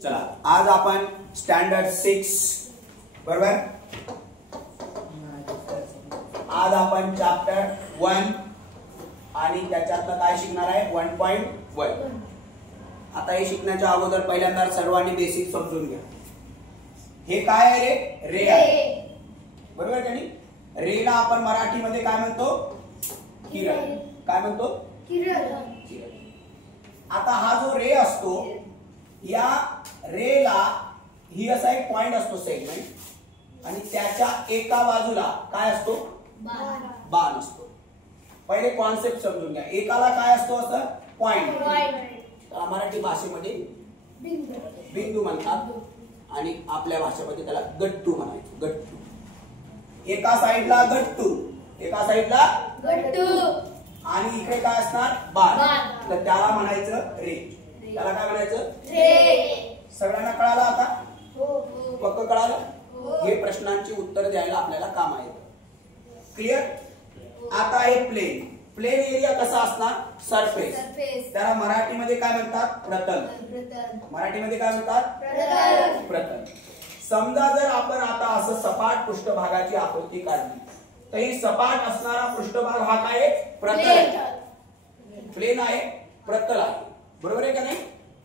चला आज आपण स्टँडर्ड 6 बरोबर आज आपण चॅप्टर 1 आणि त्याच्यातलं काय शिकणार आहे 1.1. आता हे शिकण्याच्या अगोदर पहिल्यांदा सर्वांनी बेसिक समजून घ्या. हे काय आहे रे आहे बरोबर का नाही. रेला आपण मराठीमध्ये काय म्हणतो किरण. काय म्हणतो किरण. आता हा जो रे असतो या रेला ही असा एक पॉइंट असतो सेगमेंट आणि त्याच्या एका बाजूला काय असतो बाण असतो. पहिले कॉन्सेप्ट समजून घ्या. एकाला काय असतो असं पॉइंट मराठी भाषेमध्ये बिंदू म्हणतात आणि आपल्या भाषेमध्ये त्याला गट्टू म्हणायचं. गट्टू एका साइडला गट्टू एका साइडला गट्टू आणि इकडे काय असणार बाण तर त्याला म्हणायचं रे. त्याला काय म्हणायचं रे. सगळ्यांना कळालं आता पक्क कळालं. हे प्रश्नांची उत्तर द्यायला आपल्याला काम आहे. क्लिअर. आता हे प्लेन प्लेन एरिया कसा असणार सरफेस. त्याला मराठीमध्ये काय म्हणतात प्रतल. मराठीमध्ये काय म्हणतात प्रतल. समजा जर आपण आता असं सपाट पृष्ठभागाची आकृती काढली तर ही सपाट असणारा पृष्ठभाग हा काय प्रतल प्लेन आहे प्रतल आहे बरोबर आहे का नाही.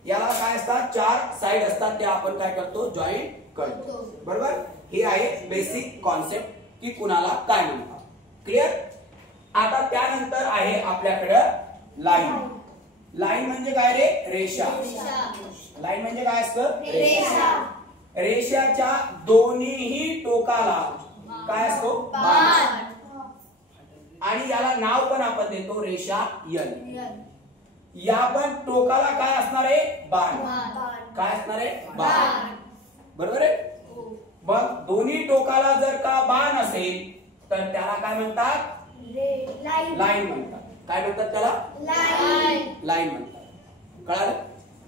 याला काय असतात चार साइड असतात त्या आपण काय करतो जॉईंट करतो बरोबर. हे आहे बेसिक कॉन्सेप्ट की कुणाला काय म्हणतात. क्लिअर. आता त्यानंतर आहे आपल्याकडे लाईन. लाईन म्हणजे काय रे रेषा. लाईन म्हणजे काय असतं रेषा. रेषाच्या दोन्हीही टोकाला काय असतो बाण आणि याला नाव पण आपण देतो रेषा यल. या पण टोकाला काय असणार आहे बाण. काय असणार आहे बाण बरोबर आहे. मग दोन्ही टोकाला जर का बाण असेल तर त्याला काय म्हणतात लाईन म्हणतात. काय म्हणतात त्याला लाईन म्हणतात. कळालं.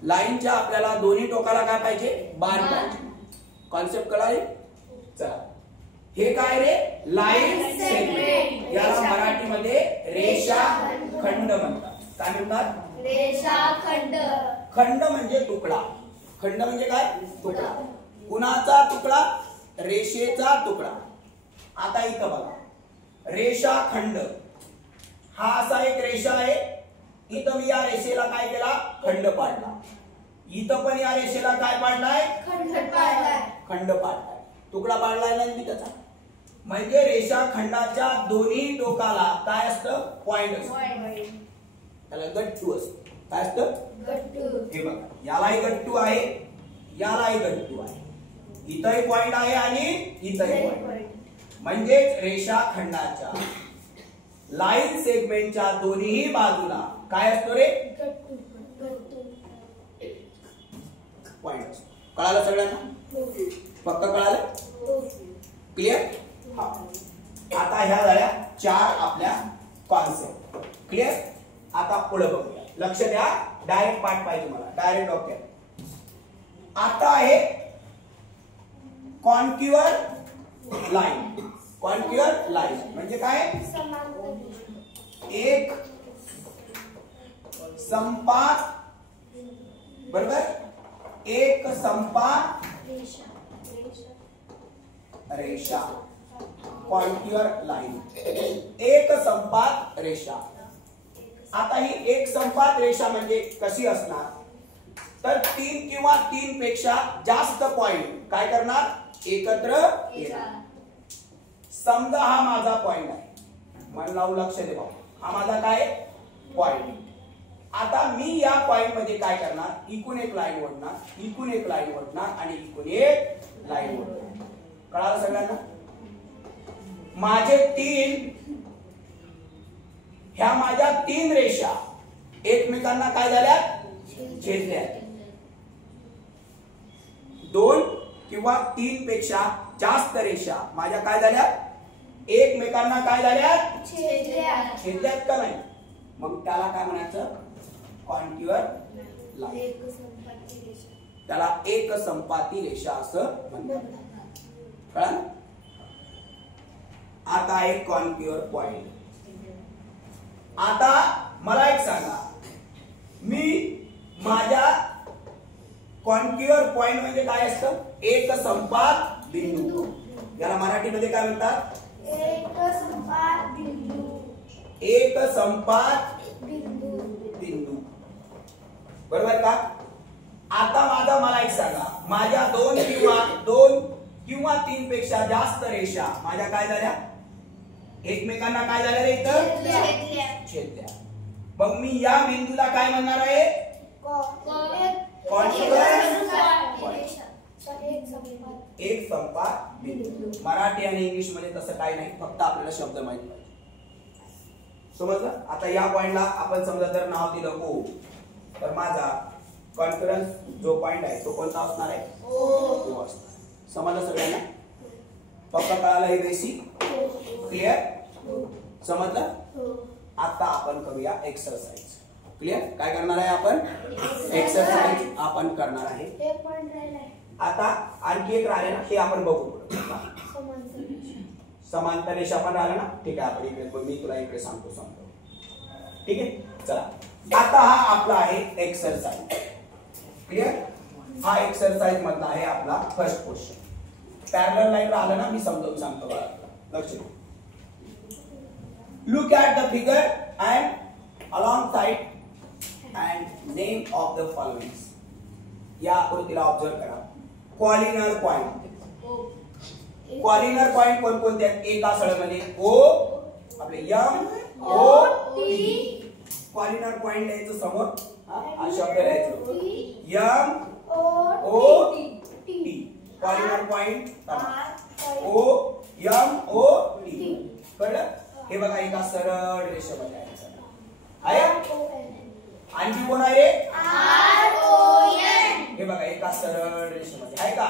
लाईनच्या आपल्याला दोन्ही टोकाला काय पाहिजे बाण पाहिजे. कॉन्सेप्ट कळाले. चला हे काय रे लाईन सेगमेंट. याला मराठीमध्ये रेषा खंड म्हणतात. काय म्हणतात रेषाखंड. खंड म्हणजे तुकडा. खंड म्हणजे काय तुकडा. कुणाचा तुकडा रेषेचा तुकडा. आता इथं बघा रेषाखंड हा असा एक रेषा आहे. इथं मी या रेषेला काय केला खंड पाडला. इथं पण या रेषेला काय पाडलाय खंड पाडलाय. खंड पाडलाय तुकडा पाडलाय नाही मी त्याचा. म्हणजे रेषाखंडाच्या दोन्ही टोकाला काय असतं पॉइंट असतो. त्याला गट्टू असतो. काय असतं गट्टू. हे बघा यालाही गट्टू आहे यालाही गट्टू आहे. इथंही पॉइंट आहे आणि इथंही पॉइंट. म्हणजेच रेषाखंडाच्या लाईन सेगमेंटच्या दोन्ही बाजूला काय असतो रे पॉइंट असतो. कळालं सगळ्यांना पक्क कळालं. क्लिअर. हा आता ह्या झाल्या चार आपल्या कॉन्सेप्ट. क्लिअर. आता पुढे बघूया. लक्ष द्या. डायरेक्ट पाठ पाहिजे मला डायरेक्ट डॉक्टर. आता आहे कॉन्क्युअर लाईन. कॉन्क्युअर लाईन म्हणजे काय एक संपात बरोबर एक संपात रेषा. कॉन्क्युअर लाईन एक संपात रेषा. आता ही एक संपात रेषा म्हणजे कशी असणार तर तीन किंवा तीन पेक्षा जास्त पॉइंट काय करणार एकत्र येणार. समजा हा माझा पॉइंट आहे. मन लावून लक्ष दे बाबा. हा माझा काय पॉइंट. आता मी या पॉइंट मध्ये काय करणार इकून एक लाईन ओढणार इकून एक लाईन ओढणार आणि इकून एक लाईन ओढणार. कळालं सगळ्यांना. माझे तीन ह्या माझ्या तीन रेषा एकमेकांना काय झाल्या छेदल्या. दोन किंवा तीन पेक्षा जास्त रेषा माझ्या काय झाल्या एकमेकांना काय झाल्या छेदल्यात का नाही. मग त्याला काय म्हणायचं कॉन्क्युअर लाईन. त्याला एक संपाती रेषा असं म्हणतात. कळलं. आता एक कॉन्क्युअर पॉइंट. आता मला एक सांगा मी माझ्या कॉन्क्युअर पॉइंट म्हणजे काय असतं? एक संपात बिंदू. याला मराठीमध्ये काय म्हणतात? एक संपात बिंदू. एक संपात बिंदू. बिंदू. बरोबर का? आता मला एक सांगा, माझ्या दोन किंवा तीन पेक्षा जास्त रेषा माझ्या काय झाल्या? एकमेकांना काय झालं रे इथं? छेदल्या. मग मी या बिंदूला काय म्हणणार आहे? एक संपात बिंदू. मराठी आणि इंग्लिश मध्ये तसं काही नाही, फक्त आपल्याला शब्द माहित पाहिजे. समजलं? आता या पॉइंटला आपण समजा जर नाव दिलं ओ, तर माझा कॉन्फरन्स जो पॉइंट आहे तो कोणता असणार आहे? ओ असणार. समजलं सगळ्यांना? फक्त कळालं हे बेसिक? क्लिअर? समजलं? आता आपण करूया एक्सरसाइज. क्लिअर? काय करणार आहे आपण? एक्सरसाइज आपण करणार आहे. आता आणखी एक राहिले ना, हे आपण बघू. समांतर रेषा पण राहिला ना, ठीक आहे. आपण इकडे मी तुला इकडे सांगतो. ठीक आहे, चला. आता हा आपला आहे एक्सरसाइज. क्लिअर? हा एक्सरसाइज मधला आहे आपला फर्स्ट क्वेश्चन. पॅरलल लाईन राहिलं ना, मी समजावून सांगतो बघा. लक्ष द्या. Look at the figure and alongside and name of the following. या आकृतीला ऑब्झर्व करा. कॉलिनर पॉइंट. कॉलिनर पॉइंट कोणकोणते आहेत? एका सळमध्ये ओ, आपले M O T. Collinear point यायचं समोर हा शब्द लिहायचं M O T. Collinear point O M O T. कळलं? हे बघा एका सरळ रेषेमध्ये आहे. आणखी कोण आहे? R O N. हे बघा एका सरळ रेषेमध्ये आहे का?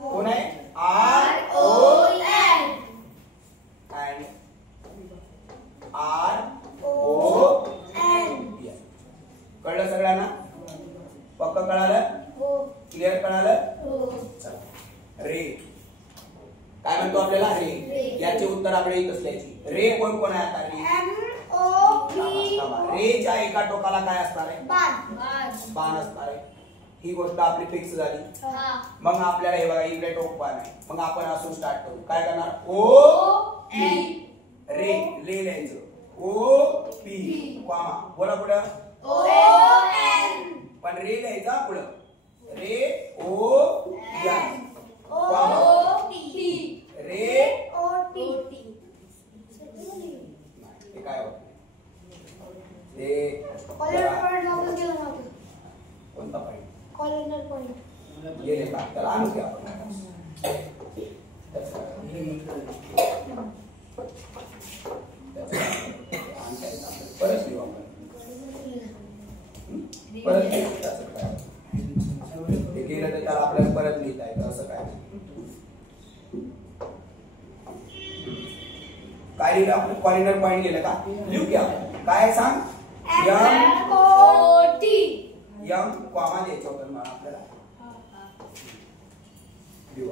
कोण आहे? आर ओ एन आणि आर ओ एन. कळलं सगळ्यांना? पक्क कळालं? क्लिअर कळालं? चला. रे काय म्हणतो आपल्याला? रे. याचे उत्तर आपल्याला इथंच लिहायची. रे कोण कोण आहे आता? रेच्या एका टोकाला काय असणार आहे? बाण असणार आहे. ही गोष्ट आपली फिक्स झाली. मग आपल्याला हे बघा इकडे टोक बाण आहे. मग आपण असून स्टार्ट करू. काय करणार? ओ पी. रे लिहायचं. O P comma. बोला पुढं. O N. पण रे लिहायचा पुढं. Ray O N comma. Ray O T. काय होत? कोणता पॉइंट? कॉलिनर पॉइंट गेले का? त्याला आणू की आपण. परत लिहू आपण. परत हे गेलं तर त्याला आपल्याला परत लिहिता येतं. असं काय काय लिहिलं आपण? कॉलिनर पॉइंट गेलं का? लिहू की आपण. काय सांग? M O T. M comma द्यायचं होतं मला आपल्याला. लिहू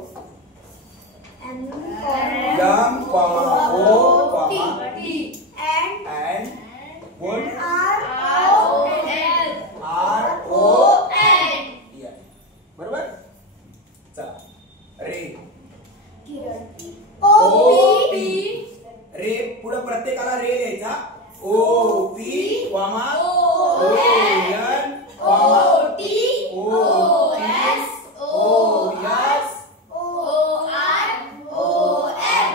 M comma O comma T and बोल R O N. R O N. बरोबर? चला. रे ओ पी. रे पुढे प्रत्येकाला रे लिहायचा. O P comma O N comma T O S O S O R O N.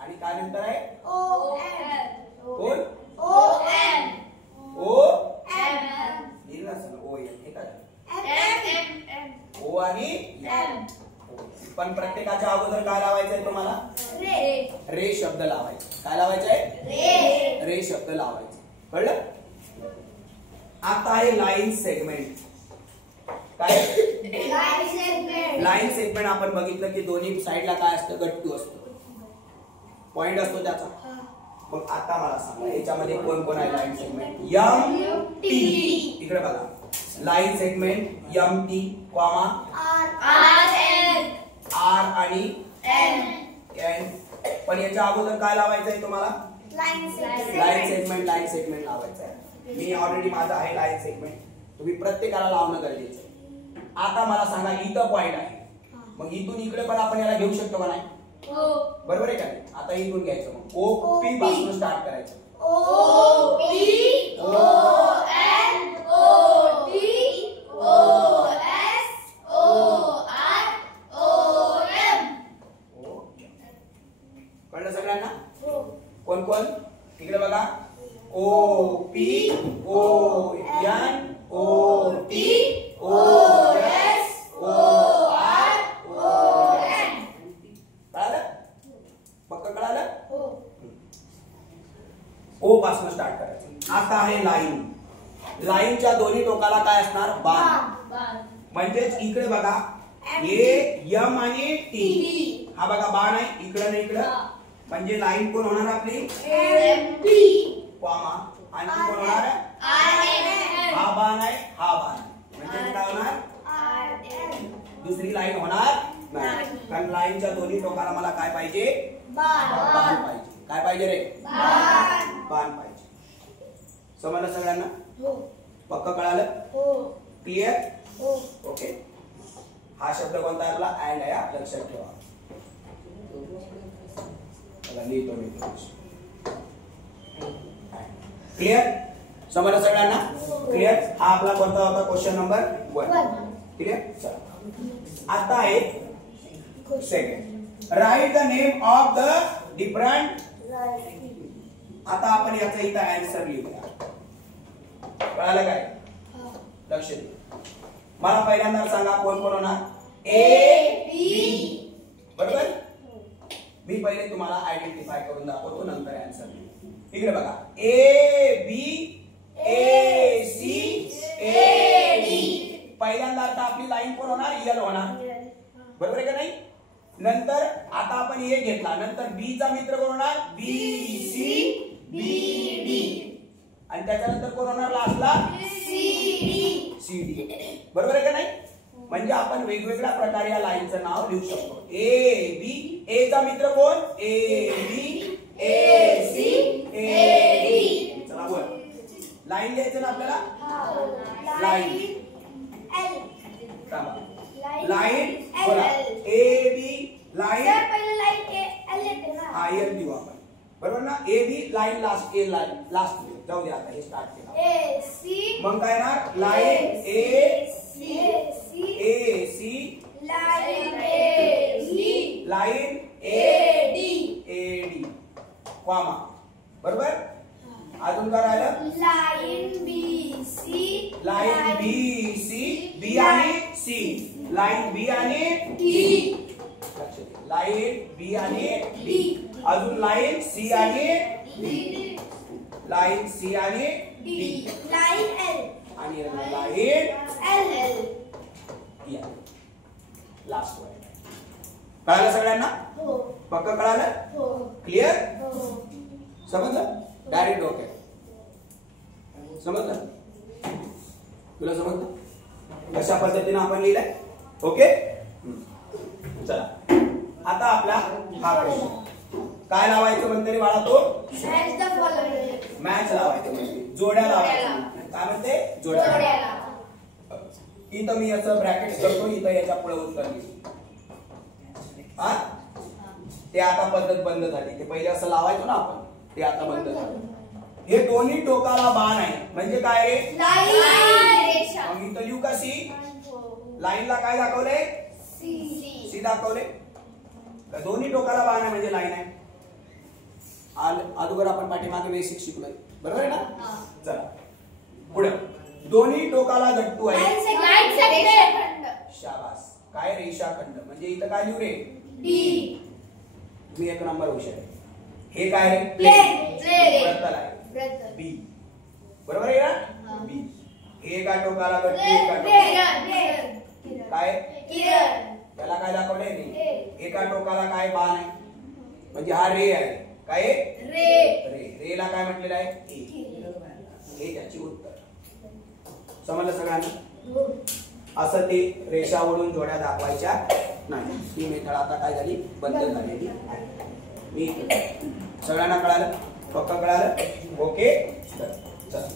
आणि काय नंतर आहे? O N. बोल. O N O N. लिहिलं असेल ओ एन. हे काय? एम. ओ आणि एन. पण प्रत्येकाच्या अगोदर काय लावायचंय तुम्हाला? रे शब्द लावायचा. काय लावायचंय? रे शब्द लावायचा. कळलं? आता आहे लाईन सेगमेंट. काय? लाईन सेगमेंट आपण बघितलं की दोन्ही साईडला काय असतं? गट्टू असतो, पॉइंट असतो त्याचा. मग आता मला सांगा याच्यामध्ये कोण कोण आहे लाईन सेगमेंट? M T. इकडे बघा. Line segment M T comma R N. R आणि एन. एन. पण याच्या अगोदर काय लावायचंय तुम्हाला? Line segment. लाईन सेगमेंट लावायचं आहे. मी ऑलरेडी माझा आहे लाईन सेगमेंट. तुम्ही प्रत्येकाला लावणं गरजेचं आहे. आता मला सांगा इथं पॉइंट आहे, मग इथून इकडे पण आपण याला घेऊ शकतो का नाही? बरोबर आहे का? आता इथून घ्यायचं, मग ओ पी पासून स्टार्ट करायचं. O P O N O T O S O R O M. कळलं सगळ्यांना? कोण कोण? इकडे बघा. O P O N O T O S O R O N. कळालं? पक्क कळालं? ओ पासून स्टार्ट करायचं. आता आहे लाईन. लाईनच्या दोन्ही टोकाला काय असणार? बाण. म्हणजेच इकडे बघा ए यम आणि टी. हा बघा बाण आहे इकडे नाही इकडे, म्हणजे लाईन कोण होणार आपली? कॉमा. आणखी कोण होणार? हा बाण आहे हा बाण आहे, म्हणजे काय होणार? दुसरी लाईन होणार नाही, कारण लाईनच्या दोन्ही टोकाला मला काय पाहिजे? बाण पाहिजे. काय पाहिजे रे? बाण पाहिजे. समजलं सगळ्यांना? पक्क कळालं? क्लिअर? ओके. हा शब्द कोणता आहे आपला? अँड आहे, लक्षात ठेवा. लिहितो मी. क्लिअर? समजलं सगळ्यांना? क्लिअर? हा आपला कोणता होता? Question number 1. ठीक आहे. चला आता आहे second. Write the name of the different. आता आपण याचा इथं आन्सर लिहूया. कळालं काय? लक्ष द्या. मला पहिल्यांदा सांगा कोण कोण होणार? A B. बरोबर? मी पहिले तुम्हाला आयडेंटिफाय करून दाखवतो, नंतर आन्सर लिहू. इकडे बघा. A B A C A D. पहिल्यांदा आता आपली लाईन कोण होणार? यल होणार. बरोबर आहे का नाही? नंतर आता आपण ए घेतला, नंतर बी चा मित्र कोण होणार? B C B D. आणि त्याच्यानंतर कोण होणार लास्टला? C D. बरोबर आहे का नाही? म्हणजे आपण वेगवेगळ्या प्रकारे या लाईनचं नाव लिहू शकतो. ए बी. ए चा मित्र कोण? A B A C A D. चला बोल. लाईन लिहायचं ना आपल्याला? लाईन. लाईन बोला. ए बी लाईन. हा एल देऊ आपण. बरोबर ना? A B line last. A line last. जाऊ दे आता हे स्टार्ट केलं. मग काय ना? Line A C line A D comma. बरोबर? अजून काय राहिलं? Line B C. Line B C. B आणि सी. लाईन बी आणि डी. लाईन बी आणि डी. अजून लाईन सी आणि डी. लाईन सी आणि डी. लाईन एल आणि लाईन एल. Last word. कळालं सगळ्यांना? पक्क कळालं? क्लिअर? समजलं? Direct okay. समजलं? तुला समजलं कशा पद्धतीने आपण लिहिलंय? ओके. चला आता आपला हा प्रश्न काय लावायचं म्हणते बाळा? तो मॅच लावायचं म्हणते, जोड्या लावायचं. काय म्हणते? जोड्या. इथं मी असं ब्रॅकेट करतो, इथं याच्या पुढे उत्तर लिहितो. हा ते आता पद्धत बंद झाली. ते पहिले असं लावायचो ना आपण, ते आता बंद झालं. हे दोन्ही टोकाला बाण आहे म्हणजे काय रे? मग इथं लिहू का सी? लाईनला काय दाखवले? सी दाखवले. दोन्ही टोकाला बाण आहे म्हणजे लाईन आहे. अगोदर आपण पाठीमागे बेसिक शिकलोय. बरोबर आहे ना? चला पुढे. दोन्ही टोकाला गट्टू आहे. शाबास. काय? रेषाखंड. म्हणजे इथं काय लिहू रे? डी. मी एक नंबर हुशार आहे. हे काय रे? प्रतल आहे. बी. बरोबर आहे ना? बी. हे एका टोकाला गट्टू, एका टोकाला काय? त्याला काय दाखवलंय? रे. एका टोकाला काय बाण आहे म्हणजे हा रे आहे. काय? रे. रेला काय म्हटलेलं आहे? हे त्याची उत्तर. समजलं सगळ्यांना? असं ते रेषा ओढून जोड्या दाखवायच्या नाही. ही मेथड आता काय झाली? बंद झालेली आहे. मी सगळ्यांना कळालं? पक्क कळालं? ओके. चला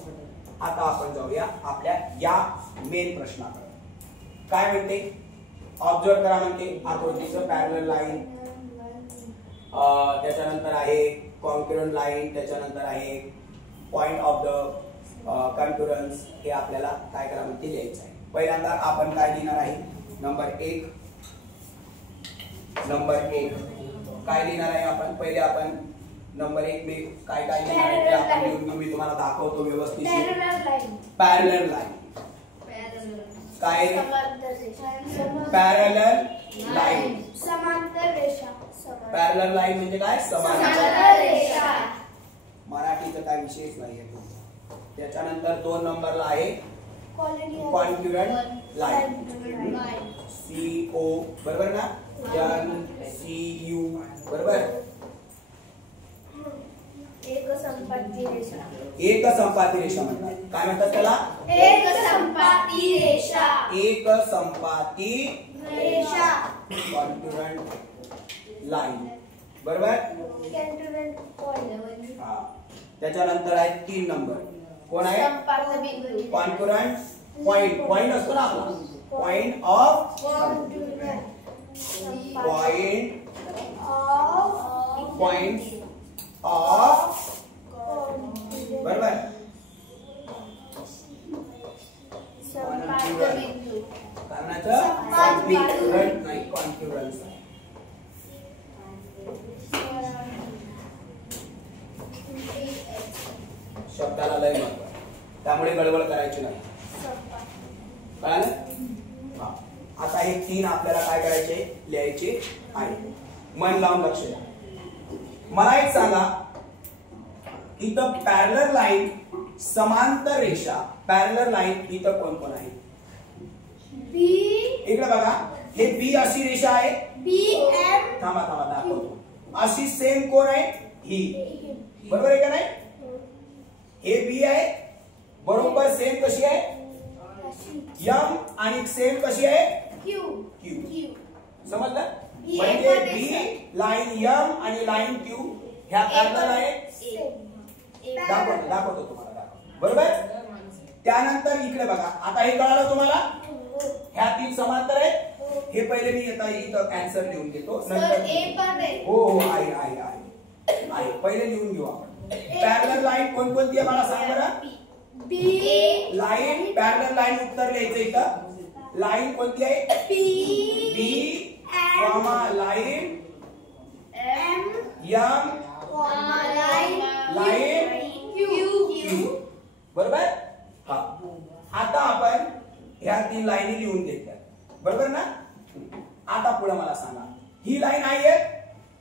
आता आपण जाऊया आपल्या या मेन प्रश्नाकडे. काय म्हणते ऑब्झर्व करा म्हणते आकृतीचं पॅरलल लाईन, त्याच्यानंतर आहे कॉन्क्युरंट लाईन, त्याच्यानंतर आहे पॉइंट ऑफ द कॉन्क्युरन्स. हे आपल्याला काय करा म्हणते लिहायचं आहे. पहिल्यांदा आपण काय लिहिणार आहे नंबर 1 काय लिहिणार आहे आपण. पहिले आपण नंबर 1 मी काय काय लिहिणार आहे ते आपण लिहून घेऊ. मी तुम्हाला दाखवतो व्यवस्थित. पॅरलल लाईन काय पॅरलल लाईन. समांतर रेषा. पॅरलल लाईन म्हणजे काय समांतर रेषा. मराठीचा काय विशेष नाही आहे. त्याच्यानंतर 2 नंबरला आहे कॉन्क्युरंट लाईन. CO बरोबर ना, NCU बरोबर. एकसंपाती रेषा. एकसंपाती रेषा म्हणतात. काय म्हणतात त्याला एकसंपाती रेषा. एकसंपाती रेषा. कॉन्क्युरंट लाईन बरोबर. कॉन्क्युरंट पॉइंट. हा. त्याच्यानंतर आहे 3 नंबर कोण आहे संपर्क बिंदू. कॉन्क्युरंट पॉइंट. पॉइंट असतो ना आपला पॉइंट ऑफ पॉइंट ऑफ बरोबर. संपर्क बिंदू. कारणाचं कॉन्क्युरंट नाही कॉन्क्युरन्स आहे. शब्दाला लय महत्व आहे, त्यामुळे गडबड करायची नाही. कळालं. हा. आता हे 3 आपल्याला काय करायचे लिहायचे आहे. मन लावून लक्ष द्या. मला एक सांगा इथं पॅरलल लाईन समांतर रेषा पॅरलल लाईन इथं कोण कोण आहे. बी. इकडे बघा हे बी अशी रेषा आहे. BM. थांबा दाखवतो. अशी सेम कोण आहे ही बरोबर आहे का नाही. हे बी आहे बरोबर सेम कशी आहे M आणि सेम कशी आहे Q. समजलं. म्हणजे बी लाईन M आणि लाईन Q ह्या पॅरलल आहे. दाखवतो तुम्हाला बरोबर. त्यानंतर इकडे बघा आता हे कळालं तुम्हाला. ह्या 3 समांतर आहेत. हे पहिले मी इथं कॅन्सर लिहून घेतो नंतर. हो आहे पहिले लिहून घेऊ आपण. पॅरलल लाईन कोणकोणती आहे मला सांग बरं. लाईन पॅरलल लाईन उत्तर लिहायचं इथं. लाईन कोणती आहे B comma line M line Q बरोबर. हा. आता आपण ह्या 3 लाईनी लिहून घेतल्या बरोबर ना. आता पुढे मला सांगा ही लाईन आहे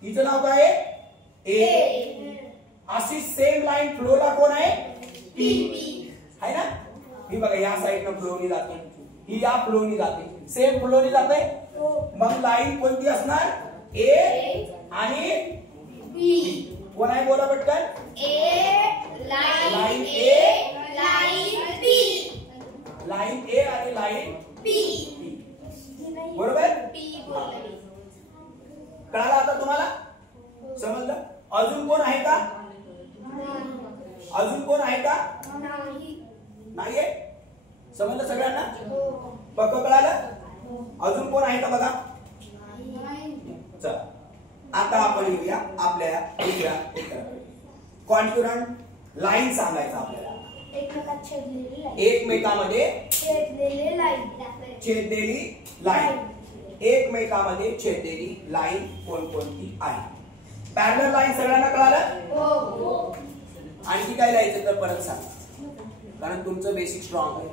हिचं नाव काय आहे A. अशी सेम लाईन फ्लोला कोण आहे P आहे ना. ही बघा या साईडनं फ्लोनी जाते, ही या फ्लोनी जाते, सेम फ्लोनी जाते. मग लाईन कोणती असणार A आणि B. कोण आहे बोला पटकन. लाईन A लाईन A आणि लाईन P बरोबर. कळालं आता तुम्हाला समजलं. अजून कोण आहे का नाहीये. समजलं सगळ्यांना पक्क कळालं. अजून कोण आहे का बघा. चला आता आपण येऊया आपल्या दुसऱ्या उत्तराकडे. कॉन्क्युरंट लाईन सांगायचं आपल्याला. एकमेकांमध्ये छेदलेली लाईन. एकमेकांमध्ये छेदलेली लाईन कोणकोणती आहे. पॅरलल लाईन सगळ्यांना कळालं. आणखी काय लिहायचं तर परत सांगा कारण तुमचं बेसिक स्ट्रॉंग आहे.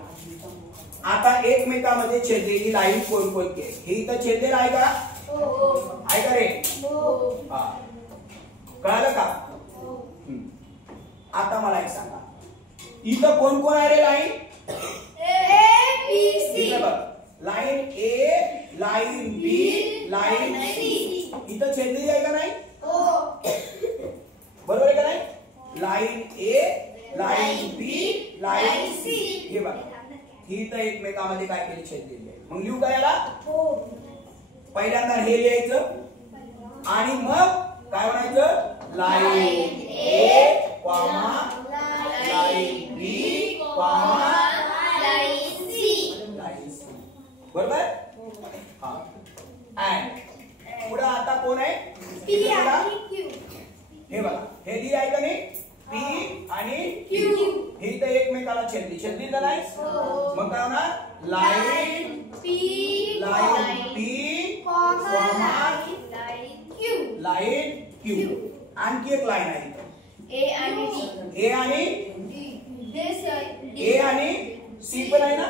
आता एकमेकांमध्ये छेदलेली लाईन कोणकोणती आहे. हे इथं छेदलेलं आहे का आहे का रे. हा कळालं का. आता मला एक सांगा इथं कोण कोण आहे ray line. Line A line B line C. इथं छेदलेली आहे का नाही बरोबर आहे का नाही. Line A line B line C. हे बघा ही तर एकमेकांमध्ये काय केली छेदलेली आहे. मग लिहू का याला. पहिल्यांदा हे लिहायचं आणि मग काय म्हणायचं line A comma line B comma line C. बरोबर. हा अँड पुढे आता कोण आहे? P आणि Q. हे बघा हे डी आहे का नाही? पी आणि Q. ही तर एकमेकाला छेदली तर नाही. मग काय होणार? Line P line P comma comma line Q. Line Q. आणखी एक लाईन आहे इथं. A आणि D. ए आणि ए आणि सी पण आहे ना.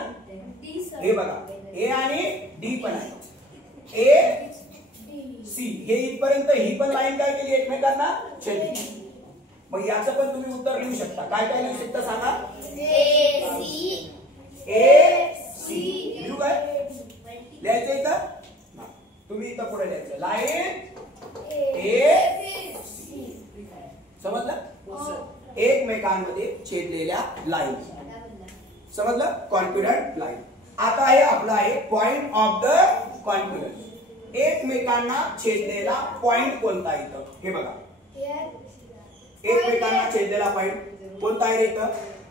हे बघा ए आणि डी पण आहे. ए सी हे इथपर्यंत ही पण लाईन काय केली? एकमेकांना छेदली. मग याचं पण तुम्ही उत्तर लिहू शकता. काय काय लिहू शकता सांगा? ए सी लिहू काय? लिहायचं इथं. हा. तुम्ही इथं पुढे लिहायचं लाईन ए समजलं? एकमेकांमध्ये छेदलेल्या लाईन समजलं? Confident line. आता हे आपलं आहे पॉइंट ऑफ द कॉन्फिडन्स. एकमेकांना छेदलेला पॉइंट कोणता इथं? हे बघा एकमेकांना छेदलेला पॉइंट कोणता आहे इथं?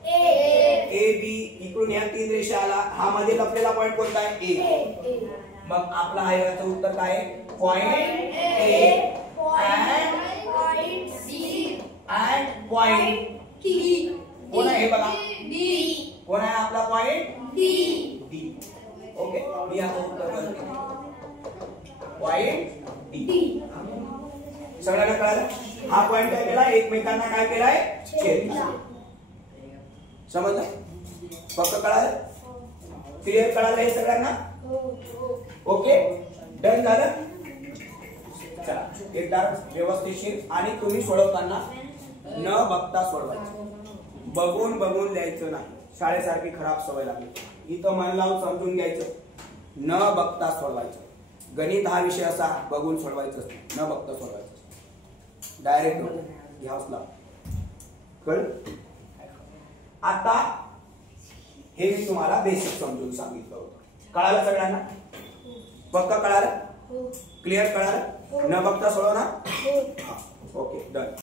A B. इकडून या 3 रेषा आला. हा मध्ये लपलेला पॉइंट कोणता आहे? ए. मग आपला आहे याचं उत्तर काय आहे? पॉइंट ए अँड पॉइंट कोण आहे? हे बघा कोण आहे आपला पॉइंट? डी. ओके मी याचं उत्तर करते पॉइंट डी. सगळ्यांना कळालं? हा पॉइंट काय केला? एकमेकांना काय केलाय? छेदला. समजलं? फक्त कळालं? क्लिअर कळालं हे सगळ्यांना? ओके डन झालं. चला एकदा व्यवस्थितशीर आणि तुम्ही सोडवताना न बघता सोडवायचं. बघून द्यायचं नाही. शाळेसारखी खराब सवय लागली. इथं मन लावून समजून घ्यायचं. न बघता सोडवायचं. गणित हा विषय असा बघून सोडवायचं न बघता सोडवायचं. डायरेक्ट घ्यावंच लागतं. कळ? आता हे मी तुम्हाला बेसिक समजून सांगितलं होतं. कळालं सगळ्यांना? पक्का कळालं? क्लिअर कळालं? न बघता सोडवणार? Okay done.